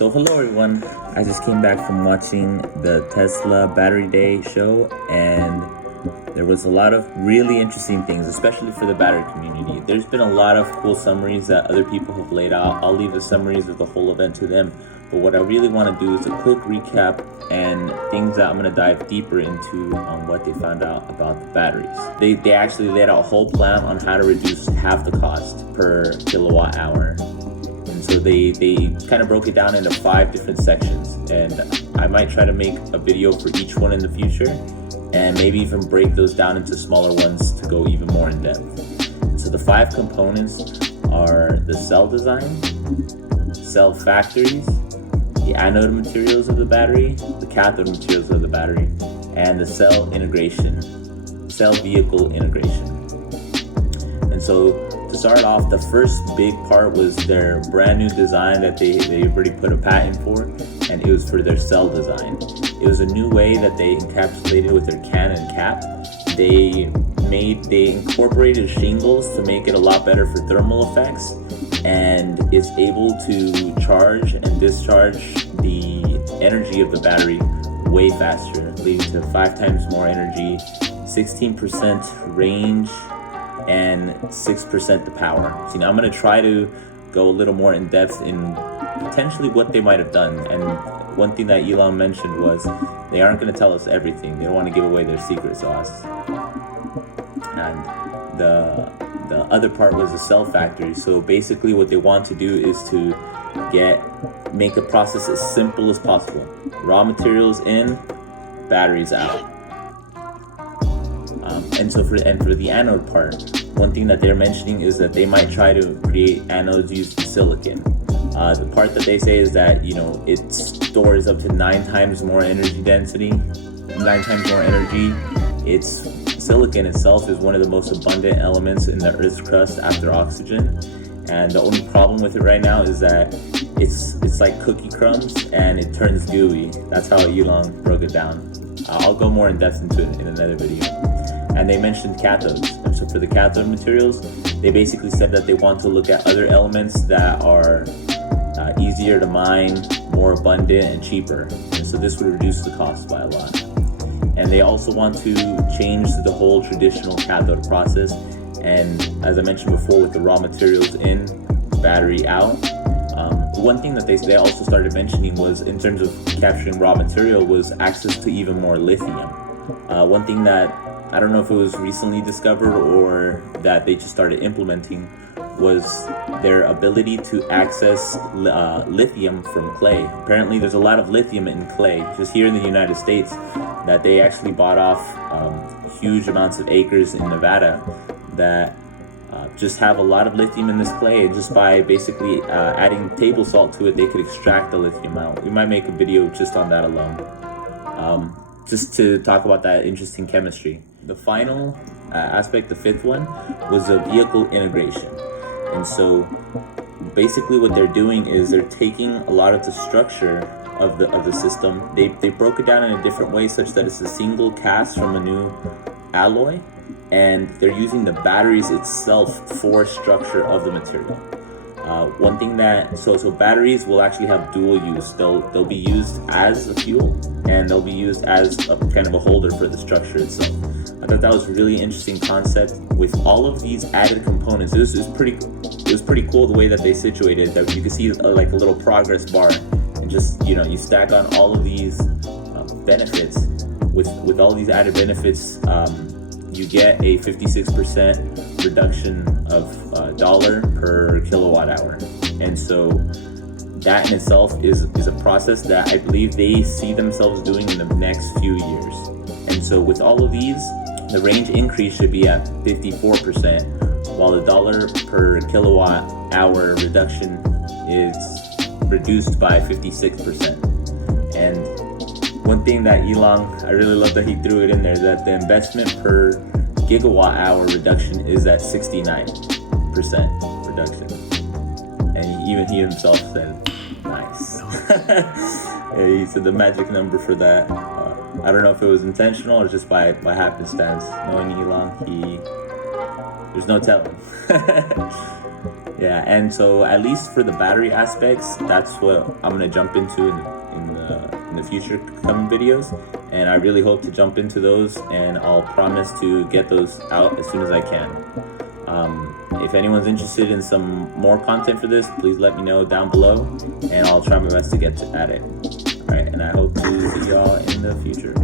So hello everyone, I just came back from watching the Tesla Battery Day show, and there was a lot of really interesting things, especially for the battery community. There's been a lot of cool summaries that other people have laid out. I'll leave the summaries of the whole event to them, but what I really want to do is a quick recap and things that I'm going to dive deeper into on what they found out about the batteries. They actually laid out a whole plan on how to reduce half the cost per kilowatt hour. And so they kind of broke it down into 5 different sections, and I might try to make a video for each one in the future, and maybe even break those down into smaller ones to go even more in depth. So the 5 components are the cell design, cell factories, the anode materials of the battery, the cathode materials of the battery, and the cell integration, cell vehicle integration. And so to start off, the first big part was their brand new design that they already put a patent for, and it was for their cell design. It was a new way that they encapsulated with their can and cap. They incorporated shingles to make it a lot better for thermal effects, and is able to charge and discharge the energy of the battery way faster, leading to 5 times more energy, 16% range, and 6% the power. So now I'm going to try to go a little more in depth in potentially what they might have done. And one thing that Elon mentioned was they aren't going to tell us everything. They don't want to give away their secret sauce. And the other part was the cell factory. So basically what they want to do is to make the process as simple as possible. Raw materials in, batteries out. And for the anode part, one thing that they're mentioning is that they might try to create anodes using silicon. The part that they say is that, it stores up to 9 times more energy density, 9 times more energy. Silicon itself is one of the most abundant elements in the Earth's crust after oxygen. And the only problem with it right now is that it's like cookie crumbs and it turns gooey. That's how Elon broke it down. I'll go more in depth into it in another video. And they mentioned cathodes. And so for the cathode materials, they basically said that they want to look at other elements that are easier to mine, more abundant, and cheaper. And so this would reduce the cost by a lot. And they also want to change the whole traditional cathode process. And as I mentioned before, with the raw materials in, battery out. One thing that they also started mentioning was, in terms of capturing raw material, was access to even more lithium. One thing that I don't know if it was recently discovered or that they just started implementing was their ability to access lithium from clay. Apparently there's a lot of lithium in clay just here in the United States, that they actually bought off huge amounts of acres in Nevada that just have a lot of lithium in this clay, and just by basically adding table salt to it, they could extract the lithium out. We might make a video just on that alone, just to talk about that interesting chemistry. The final aspect, the 5th one, was the vehicle integration. And so basically what they're doing is they're taking a lot of the structure of the system. They broke it down in a different way, such that it's a single cast from a new alloy, and they're using the batteries itself for structure of the material. One thing that so batteries will actually have dual use. They'll be used as a fuel, and they'll be used as a kind of a holder for the structure itself. I thought that was a really interesting concept. With all of these added components, it was pretty cool the way that they situated that. You can see like a little progress bar, and just you stack on all of these benefits. With all these added benefits, you get a 56% reduction of dollar per kilowatt hour. And so that in itself is a process that I believe they see themselves doing in the next few years. And so with all of these, the range increase should be at 54%, while the dollar per kilowatt hour reduction is reduced by 56%. And one thing that Elon, I really love that he threw it in there, that the investment per gigawatt hour reduction is at 69% reduction. And even he himself said, nice. He said the magic number for that. I don't know if it was intentional or just by happenstance. Knowing Elon, there's no telling. Yeah, and so at least for the battery aspects, that's what I'm gonna jump into in the future coming videos, and I really hope to jump into those, and I'll promise to get those out as soon as I can. If anyone's interested in some more content for this, please let me know down below, and I'll try my best to get at it. All right, and I hope to see y'all in the future.